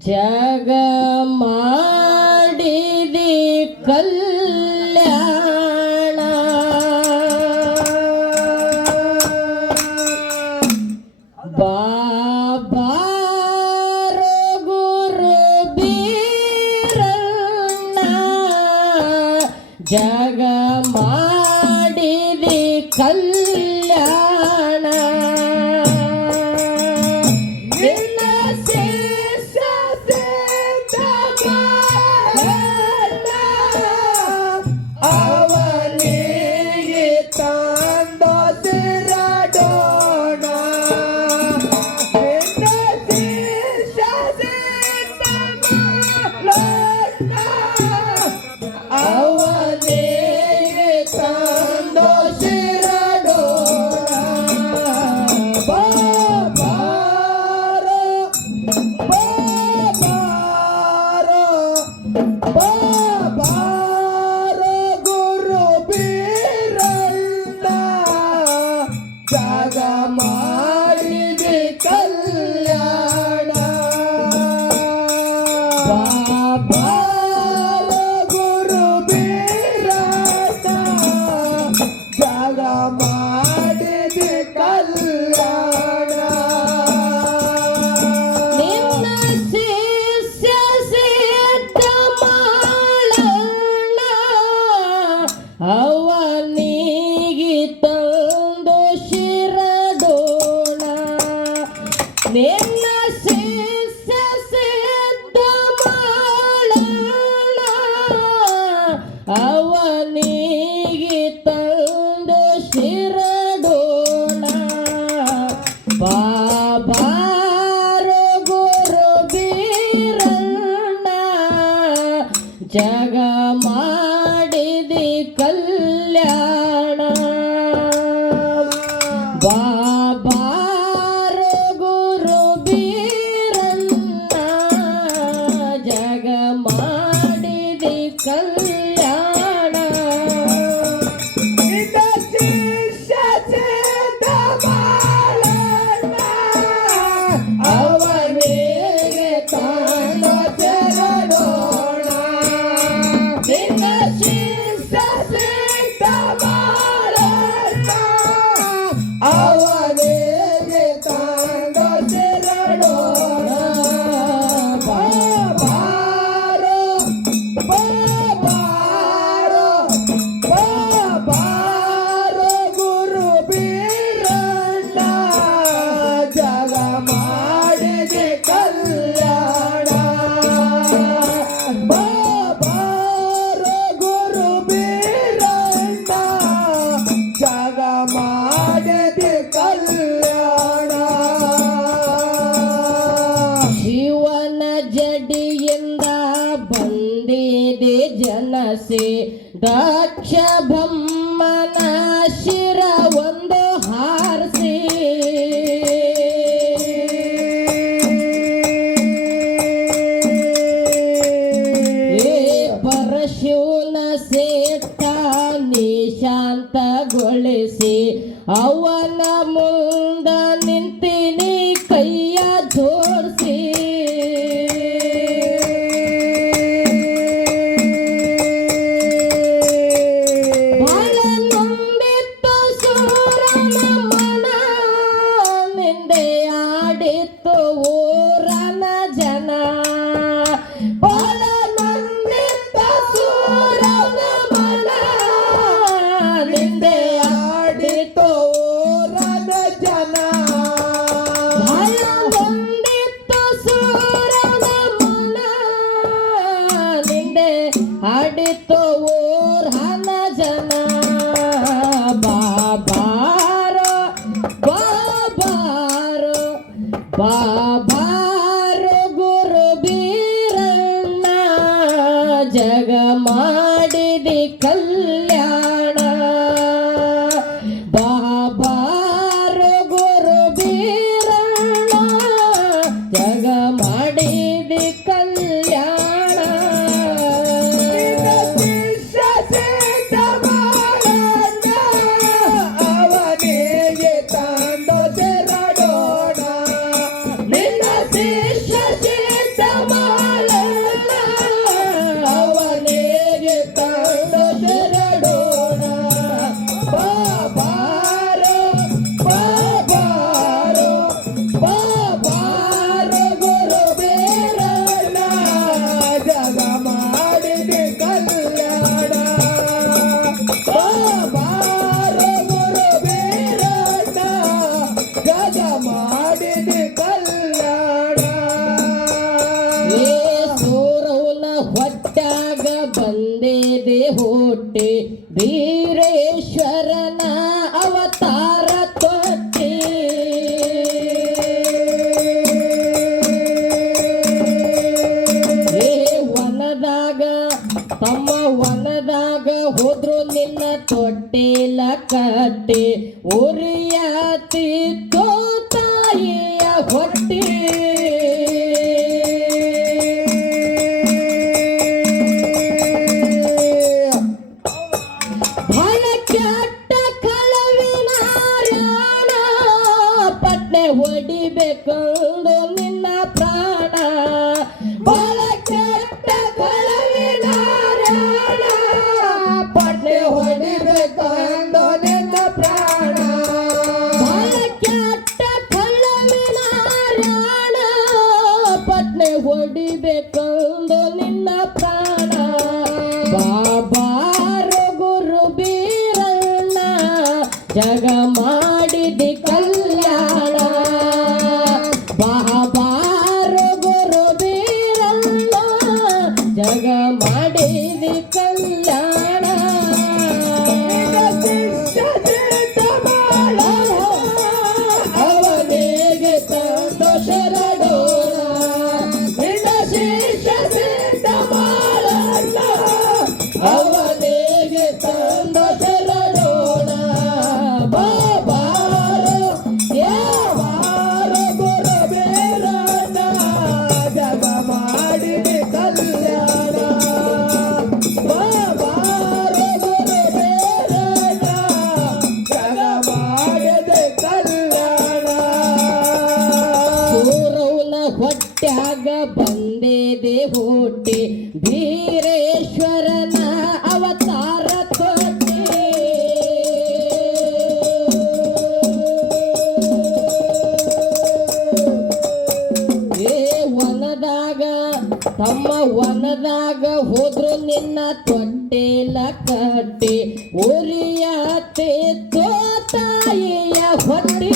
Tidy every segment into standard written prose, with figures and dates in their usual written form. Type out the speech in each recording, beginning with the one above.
ಜಗ ಮಾಡಿದಿ ಕಲ್ಯಾಣ ಬಾಬಾರೋ ಗುರು ಬೀರಣ್ಣ ಜಗ ಮಾಡಿದಿ ಕಲ್ಯಾಣ ಅವನಿಗೆ ತಂದು ಶಿರಡೋಣ ನಿನ್ನ ಶಿಷ್ಯ ಸಿದ್ಧ ಮಾಡೋಣ ಅವನಿಗೆ ತಂದು ಶಿರಡೋಣ ಬಾಬಾರೋ ಗುರು ಬೀರಣ್ಣ ಜಗ ಮಾಡಿದಿ ಕಲ್ಯಾಣ ಬಾಬಾರೋ ಗುರು ಬೀರಣ್ಣ ಜಗ ಮಾಡಿದಿ ಕಲ್ಯಾಣ ಅವನಿಗೆ ತಾನು ಶರಣೋಣ ನಿನ್ನ ಶಿಷ್ಯ ಸಿದ್ಧ ಮಾಡೋಣ ಅವನಿಗೆ ತಾನು ಶರಣೋಣ ಬಾಬಾರೋ ಬಾಬಾರೋ ಬಾಬಾರೋ ಗುರು ಬೀರಣ್ಣ ಜಗ ಮಾಡಿದೆ ಕಲ್ಯಾಣ ಬಾಬಾರೋ ಗುರು ಬೀರಣ್ಣ ಜಗ ಮಾಡಿದೆ ಕಲ್ಯಾಣ ಶಿವನ ಜಡಿಯಿಂದ ಬಂದಿದೆ ಜನಸೆ ದಕ್ಷ ಬ್ರಹ್ಮನ ಶಿರ ಒಂದು ಹಾರಿಸಿ ಪರಶಿವನ ಸೇಠ ನಿಶಾಂತಗೊಳಿಸಿ ಅವನ ಮುಂದ ನಿಂತಿನಿ ಕೈಯ ಜೋಡಿಸಿ ಬಹಳ ನಂಬಿತ್ತು ಸೂರನ ಮನ ನಿಂದೆ ಆಡಿತ್ತು ಊರನ ಜನ ಬಹಳ ನಂಬಿತ್ತ ಸೂರನ ಮನ ನಿಂದೆ ಆಡಿತ್ತು ಊರನ ಜನ ಬಹಳ ನಂಬಿತ್ತು ಸೂರನ ಮನ ನಿಂದೆ ಆಡಿತ್ತು ಊರನ ಜನ ಬಾಬಾರೋ ಬಾಬಾರೋ ಬಾಬಾರೋ ಗುರು ಬೀರಣ್ಣ ಜಗ ಮಾಡಿದಿ ಕಲ್ಯಾಣ ಬಾಬಾರೋ ಗುರು ಬೀರಣ್ಣ ಜಗ ಮಾಡಿದಿ ಕಲ್ಯಾಣ ಶಿಷ್ಯ ಸಿದ್ಧ ಮಾಡೋಣ ಅವನಿಗೆ ತಂದು ಶರಣೋಣ ನಿನ್ನ ಶಿಷ್ಯ ಸಿದ್ಧ ಹುಟ್ಟಿ ವೀರೇಶ್ವರನ ಅವತಾರ ತೊಟ್ಟಿ ವನದಾಗ ತಮ್ಮ ವನದಾಗ ಹೋದ್ರು ನಿನ್ನ ತೊಟ್ಟಿಲ ಕಟ್ಟಿ ಉರಿಯತಿತ್ತು ತಾಯಿಯ ಹೊಟ್ಟಿ ಹೊಡಿಬೇಕಂದು ನಿನ್ನ ಪ್ರಾಣ ಬಲ ಕೆಟ್ಟ ಕಳವಿನ ಪಟ್ಟೆ ಹೊಡಿಬೇಕಂದು ನಿನ್ನ ಪ್ರಾಣ ಬಲ ಕೆಟ್ಟ ಕಳವಿನ ಪಟ್ಟೆ ಹೊಡಿಬೇಕಂದು ನಿನ್ನ ಪ್ರಾಣ ಬಾಬಾರು ಗುರು ಬೀರಣ್ಣ ಜಗ ಮಾಡಿದಿ ಕಲ್ಯಾಣ ಬಾಬಾರು ಗುರು ಬೀರಣ್ಣ ಜಗ ಮಾಡಿದಿ ಕಲ್ಯಾಣ ಅವನಿಗೆ ತಂದು ಶರಣೋಣ ನಿನ್ನ ಶಿಷ್ಯ ಸಿದ್ಧ ಮಾಡಣ್ಣ ಅವನಿಗೆ ತಂದು ಶರಣೋಣ ಬಾಬಾರು ಯಾವಾರು ಗುರು ಬೀರಣ್ಣ ಜಗ ಮಾಡಿದಿ ಕಲ್ಯಾಣ ಬಾಬಾರು ಗುರು ಬೀರಣ್ಣ ಜಗ ಮಾಡಿದಿ ಕಲ್ಯಾಣ ಸೂರವನ ಹೊಟ್ಯಾಗ ಬಂದಿದೆ ಹುಟ್ಟಿ ವೀರೇಶ್ವರನ ಅವತಾರ ತೊಟ್ಟಿ ವನದಾಗ ತಮ್ಮ ವನದಾಗ ಹೋದ್ರು ನಿನ್ನ ತೊಟ್ಟಿಲ ಕಟ್ಟಿ ಉರಿಯತಿತ್ತು ತಾಯಿಯ ಹೊಟ್ಟಿ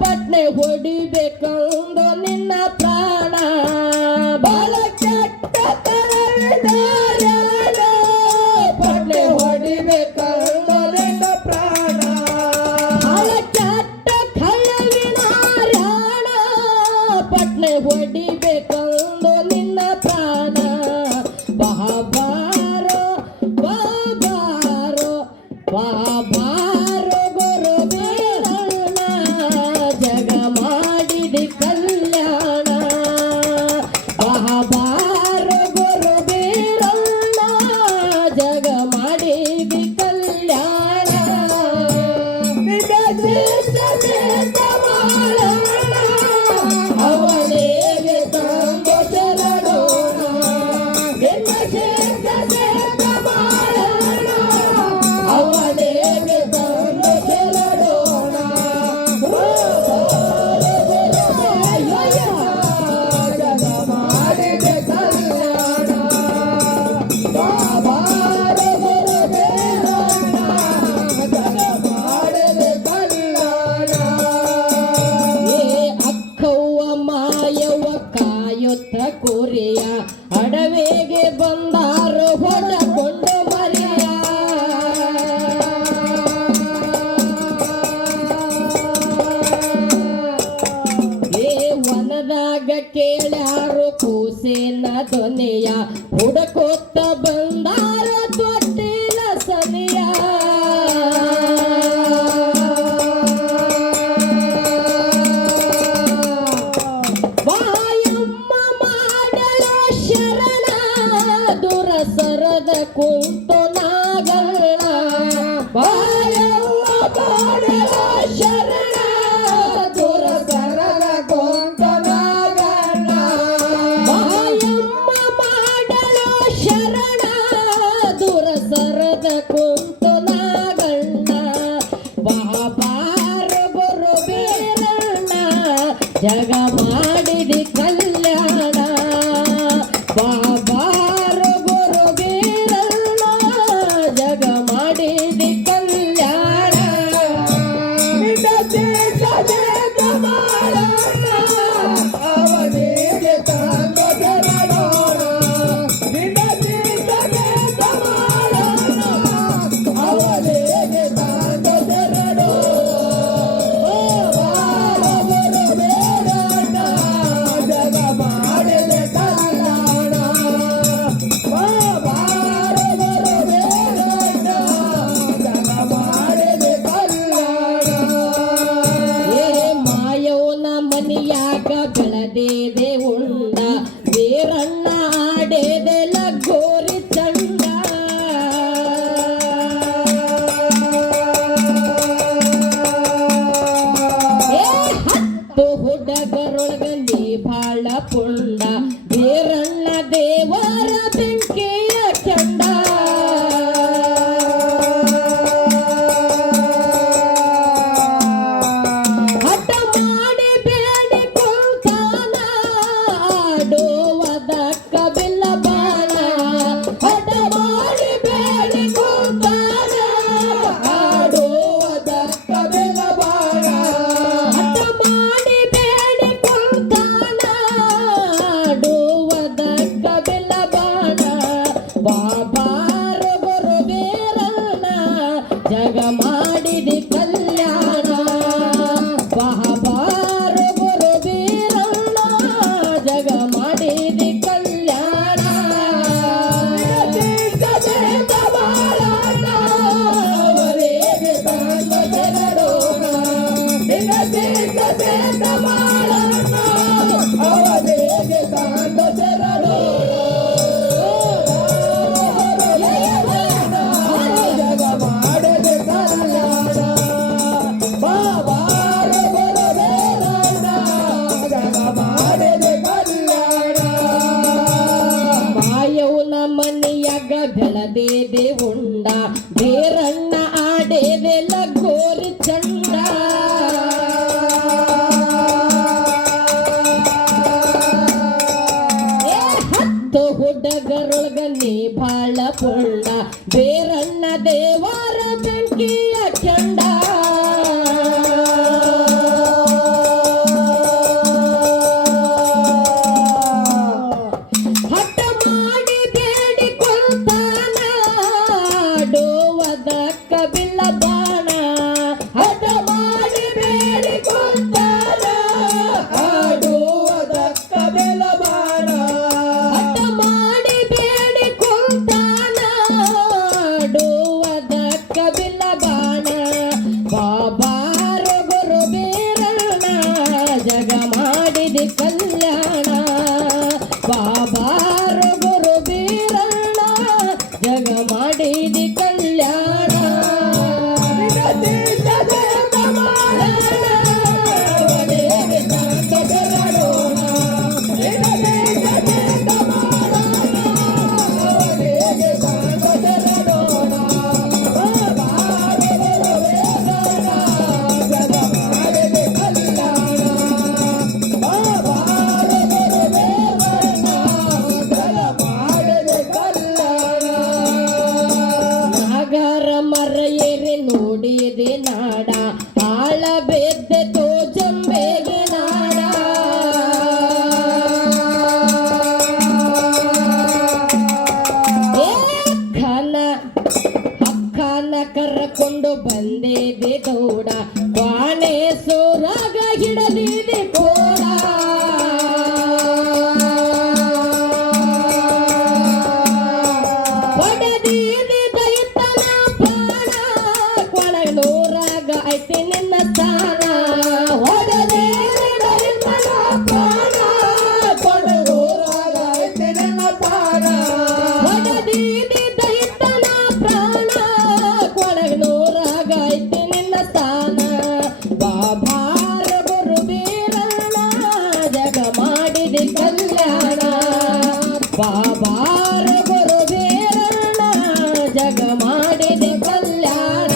ಪಟ್ನೆ ಹೊಡಿಬೇಕಂದು ನಿನ್ನ ಪ್ರಾಣ ಬಲ ಕೆಟ್ಟ ಪಟ್ನೆ ಹೊಡಿಬೇಕಂದು ನಿನ್ನ ಪ್ರಾಣ ಬಲ ಕೆಟ್ಟ ಪಟ್ನೆ ಹೊಡಿಬೇಕಂದು ನಿನ್ನ ಪ್ರಾಣ ಬಾಬಾರೋ ಬಾಬಾರೋ ಬಾಬಾರೋ ಗುರು ಬೀರಣ್ಣ ಜಗ ಮಾಡಿದಿ ಕಲ್ಯಾಣ ಬಾಬಾರು ಗುರು ಬೀರಣ್ಣ ಜಗ ಮಾಡಿದಿ ಕಲ್ಯಾಣ ಅವನಿಗೆ ತಂದು ಶರಣೋಣ ನಿನ್ನ ಶಿಷ್ಯ ಸಿದ್ಧ ಮಾಡಣ್ಣ ಅವನಿಗೆ ತಂದು ಶರಣೋಣ ಜಗ ಮಾಡಿದೆ ಕಲ್ಯಾಣ ಬಾಬಾರು ಗುರು ಬೀರಣ್ಣ ಜಗ ಮಾಡಿದೆ ಕಲ್ಯಾಣ ಅಕ್ಕವ್ವ ಮಾಯವ್ವ ಕಾಯುತ್ತ ಕುರಿಯ ಅಡವೆಗೆ ಬಂದಾರು ಹೊಡಕೊಂಡು ಮರಿಯ ವನದಾಗ ಕೇಳ್ಯಾರು ಕೂಸಿನ ಧ್ವನಿಯ ಹುಡುಕೋತ್ತ ಬಂದಾರು ತೊಟ್ಟಿಲ ಸನಿಯ ಬಾಯಮ್ಮ ಮಾಡಲು ಶರಣ ದುರ ಸರದ ಕುಂತು ನಾಗಣ್ಣ ಬಾಯಮ್ಮ ಮಾಡಲು ಶರಣ ದುರ ಸರದ ಕುಂತು ನಾಗಣ್ಣ ಬಾಯಮ್ಮ ಮಾಡಲು ಶರಣ ದುರ ಸರದ ಕುಂತು ನಾಗಣ್ಣ ಬಾಬಾರು ಗುರು ಬೀರಣ್ಣ ಜಗ ಮಾಡಿದಿ ಕಲ್ಯಾಣ ಬಾಬಾರು ಗುರು ಬೀರಣ್ಣ ಜಗ ಮಾಡಿದಿ ಕಲ್ಯಾಣ ಬಾಬಾರ ಗುರು ಬೀರಣ್ಣ ಜಗ ಮಾಡಿದಿ ಕಲ್ಯಾಣ ಬಾಬಾರ ಗುರು ಬೀರಣ್ಣ ಜಗ ಮಾಡಿದಿ ಕಲ್ಯಾಣ ಅವರಿಗೆ ತಂದ ಜಗಡೋಣ ಅವರಿಗೆ ತಂದ ಜಗಡೋಣ ಮನೆಯಾಗ ಬೆಳದೇದೆ ಉಂಡ ಬೇರಣ್ಣ ಆಡೇದೆ ಲಗೋರಿ ಚಂಡ ಹತ್ತು ಹುಡುಗರೊಳಗ ನೀ ಬಾಳ ಪುಂಡ ಬೇರಣ್ಣ ದೇವರ ಬೆಂಕಿಯ ಚಂಡ ಜಗ ಮಾಡಿದಿ ಕಲ್ಯಾಣ ಬಾಬಾರ ಗುರು ಬೀರಣ್ಣ ಜಗ ಮಾಡಿದಿ ಕಲ್ಯಾಣ ನೋಡಿದೆ ನಾಡ ಆಳ ಬೆದ್ದೆ ತೋ ಜಂಬೆಗೆ ನಾಡ ಅಕ್ಕನ ಕರ್ಕೊಂಡು ಬಂದಿದೆ ಗೌಡ ಕ್ವಾಣೆ ಸೋರಾಗ ಹಿಡದಿದೆ ಕೋಡ ಹೊಡೆದಿದೆ ದೈತನ ಪ್ರಾಣ ಕೊಳನೂರಾಗ ಐತಿ ನಿನ್ನ ಸ್ಥಾನ ಹೊಡೆದಿದೆ ದೈತನ ಪ್ರಾಣ ಕೊಳನೂರಾಗ ಐತಿ ನಿನ್ನ ಸ್ಥಾನ ಹೊಡೆದಿದೆ ದೈತನ ಪ್ರಾಣ ಕೊಳನೂರಾಗ ಐತಿ ನಿನ್ನ ಸ್ಥಾನ ಬಾಬಾರ ಗುರು ಬೀರಣ್ಣ ಜಗ ಮಾಡಿದೆ ಕಲ್ಯಾಣ ಬಾಬಾರ ಗುರು ಬೀರಣ್ಣ ಜಗ ಮಾಡಿದೆ ಕಲ್ಯಾಣ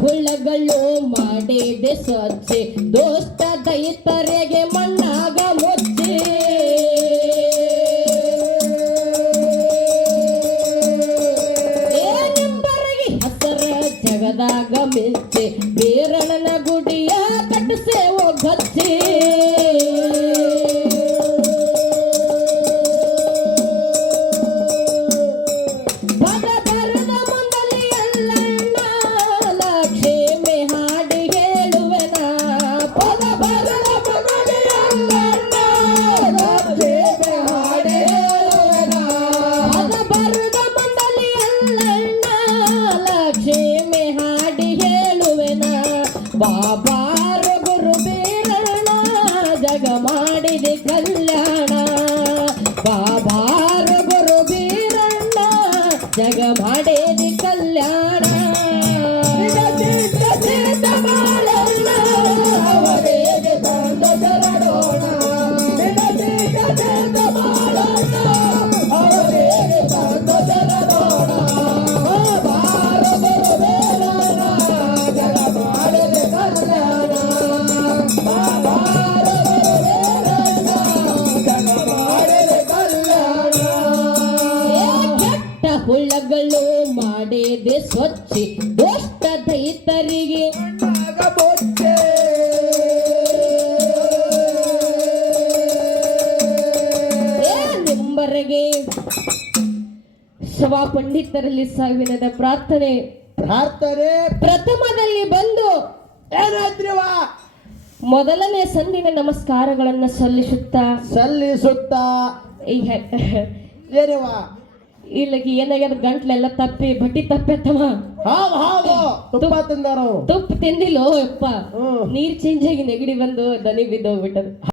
ಹುಳಗಳು ಮಾಡಿದೆ ಸ್ವಚ್ಛೆ ದೋಸ್ತ ದೈತರೆಗೆ ಮಣ್ಣಾಗ ಮುಚ್ಚೆ ನಿಂಬರಗಿ ಹಸರ ಜಗದಾಗ ಮಿಂಚೆ ಬೀರಣ್ಣನ ಗುಡಿಯ ಕಟ್ಟಿಸೇವೋ ಗಚ್ಚೆ ಬಾಬಾರ ಗುರು ಬೀರಣ್ಣ ಜಗ ಮಾಡಿದೆ ಕಲ್ಯಾಣ ಬಾಬಾರ ಗುರು ಬೀರಣ್ಣ ಜಗ ಮಾಡಿದೆ ಕಲ್ಯಾಣ ಅವರಿಗೆ ತಂದ ಶರಣೋಣ ಅವರಿಗೆ ತಂದ ಶರಣೋಣ ಬಾಬಾರ ಗುರು ಹುಳ್ಳಗಳು ಮಾಡಿದೆ ಸ್ವಚ್ಛ ದುಷ್ಟ ದೈತರಿಗೆ ಮಣ್ಣಾಗ ಬೊಚ್ಚೆ ನಿಂಬರಗೆ ಸಭಾ ಪಂಡಿತರಲ್ಲಿ ಸಾವಿರದ ಪ್ರಾರ್ಥನೆ ಪ್ರಥಮದಲ್ಲಿ ಬಂದು ಏನಾದ್ರಿವ ಮೊದಲನೇ ಸಂದಿನ ನಮಸ್ಕಾರಗಳನ್ನ ಸಲ್ಲಿಸುತ್ತಾ ಏನಿವ ಇಲ್ಲಕ್ಕೆ ಏನಾಗ್ಯದ ಗಂಟ್ಲೆಲ್ಲ ತಪ್ಪಿ ಬಟ್ಟಿ ತಪ್ಪತ್ತವ ಹಾವು ತುಪ್ಪ ತಿಂದಾರ ತುಪ್ಪ ತಿಂದಿಲ್ಲೋ ಯಪ್ಪ ನೀರ್ ಚೇಂಜ್ ಆಗಿ ನೆಗಡಿ ಬಂದು ದನಿ ಬಿದ್ದೋಗ್ಬಿಟ್ಟದ